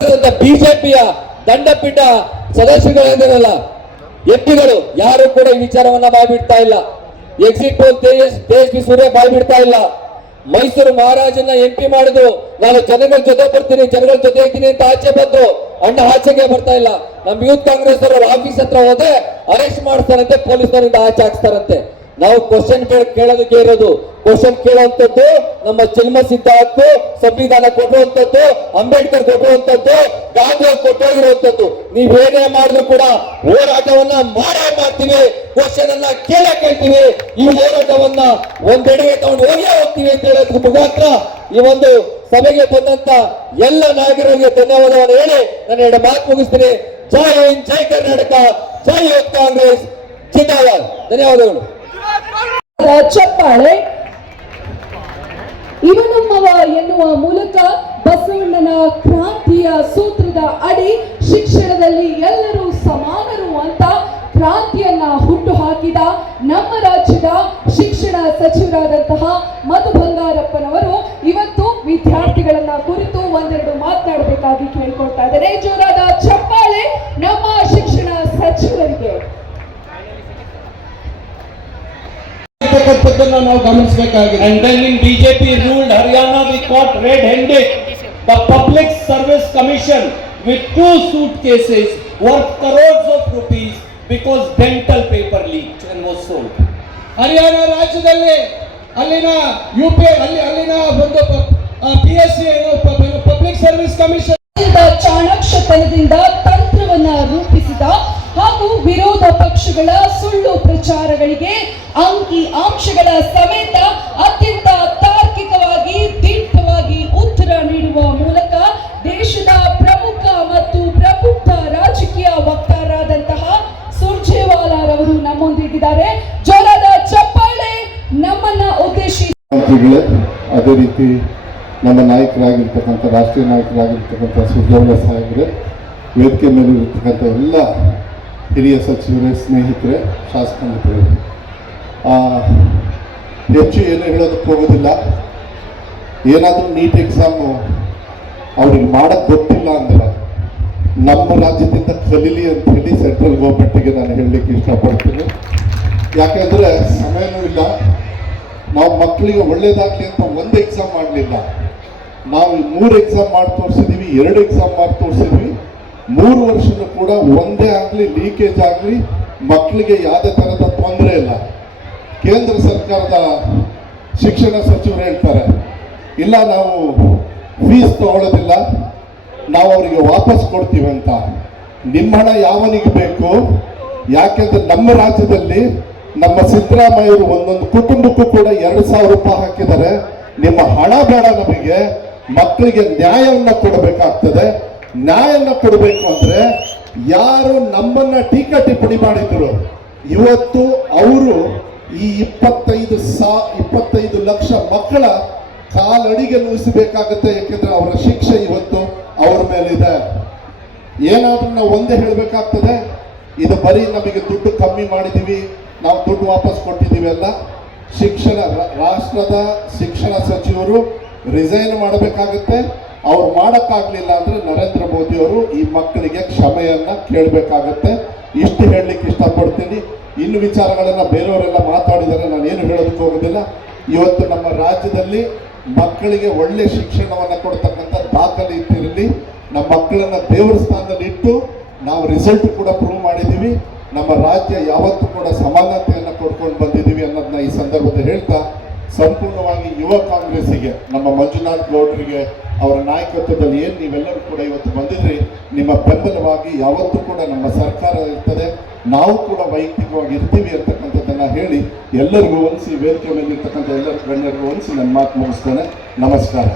ಬಿಜೆಪಿಯ ದಂಡಪೀಠ ಸದಸ್ಯರುಗಳಿದ್ದಾರಲ್ಲ, ಎಂಪಿಗಳು ಯಾರು ಕೂಡ ಈ ವಿಚಾರವನ್ನ ಬಾಯ್ಬಿಡ್ತಾ ಇಲ್ಲ. ಎಕ್ಸಿಟ್ ಪೋಲ್ ತೇಜಸ್ವಿ ಸೂರ್ಯ ಬಾಯ್ಬಿಡ್ತಾ ಇಲ್ಲ. ಮೈಸೂರು ಮಹಾರಾಜನ್ನ ಎಂಪಿ ಮಾಡಿದ್ರು, ನಾನು ಜನಗಳ ಜೊತೆ ಬರ್ತೀನಿ, ಜನಗಳ ಜೊತೆ ಇದ್ದೀನಿ ಅಂತ ಆಚೆ ಬಂದ್ರು. ಅಣ್ಣ ಆಚೆಗೆ ಬರ್ತಾ ಇಲ್ಲ. ನಮ್ ಯೂತ್ ಕಾಂಗ್ರೆಸ್ ಅವರ ಆಫೀಸ್ ಹತ್ರ ಹೋದ್ರೆ ಅರೆಸ್ಟ್ ಮಾಡ್ತಾರಂತೆ, ಪೊಲೀಸರಿಂದ ಆಚೆ ಹಾಕ್ತಾರಂತೆ. ನಾವು ಕ್ವಶನ್ ಕೇಳೋದಕ್ಕೆ ಇರೋದು, ಕ್ವಶನ್ ಕೇಳುವಂಥದ್ದು ನಮ್ಮ ಜನ್ಮ ಸಿದ್ಧ ಹಕ್ಕು, ಸಂವಿಧಾನ ಕೊಡುವಂಥದ್ದು, ಅಂಬೇಡ್ಕರ್ ಕೊಡುವಂಥದ್ದು, ಗಾಂಧಿ ಕೊಟ್ಟೋಗಿರುವಂಥದ್ದು. ನೀವೇನೇ ಮಾಡಿದ್ರು ಕೂಡ ಹೋರಾಟವನ್ನ ಮಾಡೇ ಮಾಡ್ತೀವಿ, ಕ್ವಶನ್ ಅನ್ನ ಕೇಳ್ತೀವಿ. ಈ ಹೋರಾಟವನ್ನ ಒಂದೆಡೆಗೆ ತಗೊಂಡು ಹೋಗ್ತೀವಿ ಅಂತ ಹೇಳೋದಕ್ಕೆ ಮುಖಾಂತರ ಈ ಒಂದು ಸಭೆಗೆ ಬಂದಂತ ಎಲ್ಲ ನಾಯಕರಿಗೆ ಧನ್ಯವಾದವನ್ನು ಹೇಳಿ ನಾನು ಎರಡು ಮಾತು ಮುಗಿಸ್ತೀನಿ. ಜೈ ಹಿಂದ್, ಜೈ ಕರ್ನಾಟಕ, ಜೈ ಯೂತ್ ಕಾಂಗ್ರೆಸ್, ಜಿಂದಾಬಾದ್. ಧನ್ಯವಾದಗಳು. ಚಪ್ಪಾಳೆ ಇವನಮ್ಮವ ಎನ್ನುವ ಮೂಲಕ ಬಸವಣ್ಣನ ಕ್ರಾಂತಿಯ ಸೂತ್ರದ ಅಡಿ ಶಿಕ್ಷಣದಲ್ಲಿ ಎಲ್ಲರೂ ಸಮಾನರು ಅಂತ ಕ್ರಾಂತಿಯನ್ನ ಹುಟ್ಟು ಹಾಕಿದ ನಮ್ಮ ರಾಜ್ಯದ ಶಿಕ್ಷಣ ಸಚಿವರಾದಂತಹ ಮಧು ಬಂಗಾರಪ್ಪನವರು ಇವತ್ತು ವಿದ್ಯಾರ್ಥಿಗಳನ್ನ ಕುರಿತು ಒಂದೆರಡು ಮಾತನಾಡಬೇಕಾಗಿ ಕೇಳ್ಕೊಳ್ತಾ ಇದ್ದಾರೆ. ಜೋರಾದ ಚಪ್ಪಾಳೆ ನಮ್ಮ ಶಿಕ್ಷಣ ಸಚಿವರಿಗೆ. ನಾವು ಗಮನಿಸಬೇಕಾಗಿದೆ. And then in BJP ruled Haryana, we caught red-handed the Public Service Commission with 2 suitcases worth crores of rupees because dental paper leaked and was sold. Haryana ರಾಜ್ಯದಲ್ಲಿ ಅಲ್ಲಿನ ಅಲ್ಲಿನ ಒಂದು PSC ಪಬ್ಲಿಕ್ ಸರ್ವಿಸ್ ಕಮಿಷನ್ ಚಾಣಾಕ್ಷತನದಿಂದ ತಂತ್ರವನ್ನ ರೂಪಿಸಿದ ಹಾಗೂ ವಿರೋಧ ಪಕ್ಷಗಳ ಸುಳ್ಳು ಪ್ರಚಾರಗಳಿಗೆ ಅಂಕಿ ಅಂಶಗಳ ಸಮೇತ ಅತ್ಯಂತ ತಾರ್ಕಿಕವಾಗಿ ದಿಟ್ಟವಾಗಿ ಉತ್ತರ ನೀಡುವ ಮೂಲಕ ದೇಶದ ಪ್ರಮುಖ ಮತ್ತು ಪ್ರಬುದ್ಧ ರಾಜಕೀಯ ವಕ್ತಾರರಾದಂತಹ ಸುರ್ಜೇವಾಲಾರವರು ನಮ್ಮೊಂದಿಗಿದ್ದಾರೆ. ಜೋರಾದ ಚಪ್ಪಾಳೆ ನಮ್ಮನ್ನ ಉದ್ದೇಶಿಸಿ. ಅದೇ ರೀತಿ ನಮ್ಮ ನಾಯಕರಾಗಿರ್ತಕ್ಕಂಥ ರಾಷ್ಟ್ರೀಯ ನಾಯಕರಾಗಿರ್ತಕ್ಕಂಥ ಸುರ್ಜೇವಾಲಾ ಸಾಹೇಬ್ರೆ, ವೇದಿಕೆ ಮೇಲೆ ಇರತಕ್ಕಂಥ ಎಲ್ಲ ಹಿರಿಯ ಸಚಿವರೇ, ಸ್ನೇಹಿತರೆ, ಶಾಸಕ ಮಿತ್ರರೇ, ಹೆಚ್ಚು ಏನು ಹೇಳೋದಕ್ಕೆ ಹೋಗೋದಿಲ್ಲ. ಏನಾದರೂ ನೀಟ್ ಎಕ್ಸಾಮು ಅವ್ರಿಗೆ ಮಾಡೋಕ್ಕೆ ಗೊತ್ತಿಲ್ಲ ಅಂದ್ರೆ ನಮ್ಮ ರಾಜ್ಯದಿಂದ ಕಲೀಲಿ ಅಂತ ಹೇಳಿ ಸೆಂಟ್ರಲ್ ಗೌರ್ಮೆಂಟಿಗೆ ನಾನು ಹೇಳಲಿಕ್ಕೆ ಇಷ್ಟಪಡ್ತೀನಿ. ಯಾಕೆಂದರೆ ಸಮಯನೂ ಇಲ್ಲ. ನಾವು ಮಕ್ಕಳಿಗೆ ಒಳ್ಳೇದಾಗಲಿ ಅಂತ ಒಂದು ಎಕ್ಸಾಮ್ ಮಾಡಲಿಲ್ಲ, ನಾವು 3 ಎಕ್ಸಾಮ್ ಮಾಡಿ ತೋರಿಸಿದ್ದೀವಿ, 2 ಎಕ್ಸಾಮ್ ಮಾಡಿ ತೋರಿಸಿದ್ವಿ. 3 ವರ್ಷನೂ ಕೂಡ ಒಂದೇ ಆಗಲಿ ಲೀಕೇಜ್ ಆಗಲಿ ಮಕ್ಕಳಿಗೆ ಯಾವುದೇ ಥರದ ತೊಂದರೆ ಇಲ್ಲ. ಕೇಂದ್ರ ಸರ್ಕಾರದ ಶಿಕ್ಷಣ ಸಚಿವರು ಹೇಳ್ತಾರೆ, ಇಲ್ಲ ನಾವು ಫೀಸ್ ತಗೊಳ್ಳೋದಿಲ್ಲ, ನಾವು ಅವರಿಗೆ ವಾಪಸ್ ಕೊಡ್ತೀವಿ ಅಂತ. ನಿಮ್ಮ ಹಣ ಯಾವನಿಗೆ ಬೇಕು? ಯಾಕೆಂದ್ರೆ ನಮ್ಮ ರಾಜ್ಯದಲ್ಲಿ ನಮ್ಮ ಸಿದ್ದರಾಮಯ್ಯವರು ಒಂದೊಂದು ಕುಟುಂಬಕ್ಕೂ ಕೂಡ 2,000 ರೂಪಾಯಿ ಹಾಕಿದ್ದಾರೆ. ನಿಮ್ಮ ಹಣ ಬೇಡ, ನಮಗೆ ಮಕ್ಕಳಿಗೆ ನ್ಯಾಯವನ್ನು ಕೊಡಬೇಕಾಗ್ತದೆ. ನ್ಯಾಯವನ್ನು ಕೊಡಬೇಕು ಅಂದ್ರೆ ಯಾರು ನಮ್ಮನ್ನ ಟೀಕಾ ಟಿಪ್ಪಣಿ ಮಾಡಿದ್ರು, ಇವತ್ತು ಅವರು ಈ 25 ಲಕ್ಷ ಮಕ್ಕಳ ಕಾಲಡಿಗೆ ನುಡಿಸಬೇಕಾಗುತ್ತೆ. ಯಾಕೆಂದ್ರೆ ಅವರ ಶಿಕ್ಷೆ ಇವತ್ತು ಅವ್ರ ಮೇಲಿದೆ. ಏನಾದ್ರೂ ನಾವು ಒಂದೇ ಹೇಳಬೇಕಾಗ್ತದೆ, ಇದು ಬರೀ ನಮಗೆ ದುಡ್ಡು ಕಮ್ಮಿ ಮಾಡಿದೀವಿ, ನಾವು ದುಡ್ಡು ವಾಪಸ್ ಕೊಟ್ಟಿದ್ದೀವಿ ಅಲ್ಲ. ರಾಷ್ಟ್ರದ ಶಿಕ್ಷಣ ಸಚಿವರು ರಿಸೈನ್ ಮಾಡಬೇಕಾಗುತ್ತೆ. ಅವ್ರು ಮಾಡೋಕ್ಕಾಗಲಿಲ್ಲ ಅಂದರೆ ನರೇಂದ್ರ ಮೋದಿ ಅವರು ಈ ಮಕ್ಕಳಿಗೆ ಕ್ಷಮೆಯನ್ನು ಕೇಳಬೇಕಾಗತ್ತೆ. ಇಷ್ಟು ಹೇಳಲಿಕ್ಕೆ ಇಷ್ಟಪಡ್ತೀನಿ. ಇನ್ನು ವಿಚಾರಗಳನ್ನು ಬೇರೆಯವರೆಲ್ಲ ಮಾತಾಡಿದರೆ ನಾನು ಏನು ಹೇಳೋದಕ್ಕೆ ಹೋಗೋದಿಲ್ಲ. ಇವತ್ತು ನಮ್ಮ ರಾಜ್ಯದಲ್ಲಿ ಮಕ್ಕಳಿಗೆ ಒಳ್ಳೆ ಶಿಕ್ಷಣವನ್ನು ಕೊಡ್ತಕ್ಕಂಥ ದಾಖಲೆ ಇಟ್ಟಿರಲಿ. ನಮ್ಮ ಮಕ್ಕಳನ್ನು ದೇವರ ಸ್ಥಾನದಲ್ಲಿ ಇಟ್ಟು ನಾವು ರಿಸಲ್ಟ್ ಕೂಡ ಪ್ರೂವ್ ಮಾಡಿದ್ದೀವಿ. ನಮ್ಮ ರಾಜ್ಯ ಯಾವತ್ತೂ ಕೂಡ ಸಮಾನತೆಯನ್ನು ಕೊಡ್ಕೊಂಡು ಬಂದಿದ್ದೀವಿ ಅನ್ನೋದನ್ನ ಈ ಸಂದರ್ಭದಲ್ಲಿ ಹೇಳ್ತಾ, ಸಂಪೂರ್ಣವಾಗಿ ಯುವ ಕಾಂಗ್ರೆಸ್ಸಿಗೆ, ನಮ್ಮ ಮಂಜುನಾಥ್ ಗೌಡರಿಗೆ, ಅವರ ನಾಯಕತ್ವದಲ್ಲಿ ಏನು ನೀವೆಲ್ಲರೂ ಕೂಡ ಇವತ್ತು ಬಂದಿದ್ರಿ, ನಿಮ್ಮ ಬೆಂಬಲವಾಗಿ ಯಾವತ್ತೂ ಕೂಡ ನಮ್ಮ ಸರ್ಕಾರ ಇರ್ತದೆ, ನಾವು ಕೂಡ ವೈಯಕ್ತಿಕವಾಗಿ ಇರ್ತೀವಿ ಅಂತಕ್ಕಂಥದ್ದನ್ನು ಹೇಳಿ ಎಲ್ಲರಿಗೂ ವಂದಿಸಿ, ವೇದಿಕೆ ಮೇಲೆ ಇರ್ತಕ್ಕಂಥ ಎಲ್ಲರಿಗೂ ಗಣ್ಯರಿಗೂ ವಂದಿಸಿ ನನ್ನ ಮಾತು ಮುಗಿಸ್ತೇನೆ. ನಮಸ್ಕಾರ.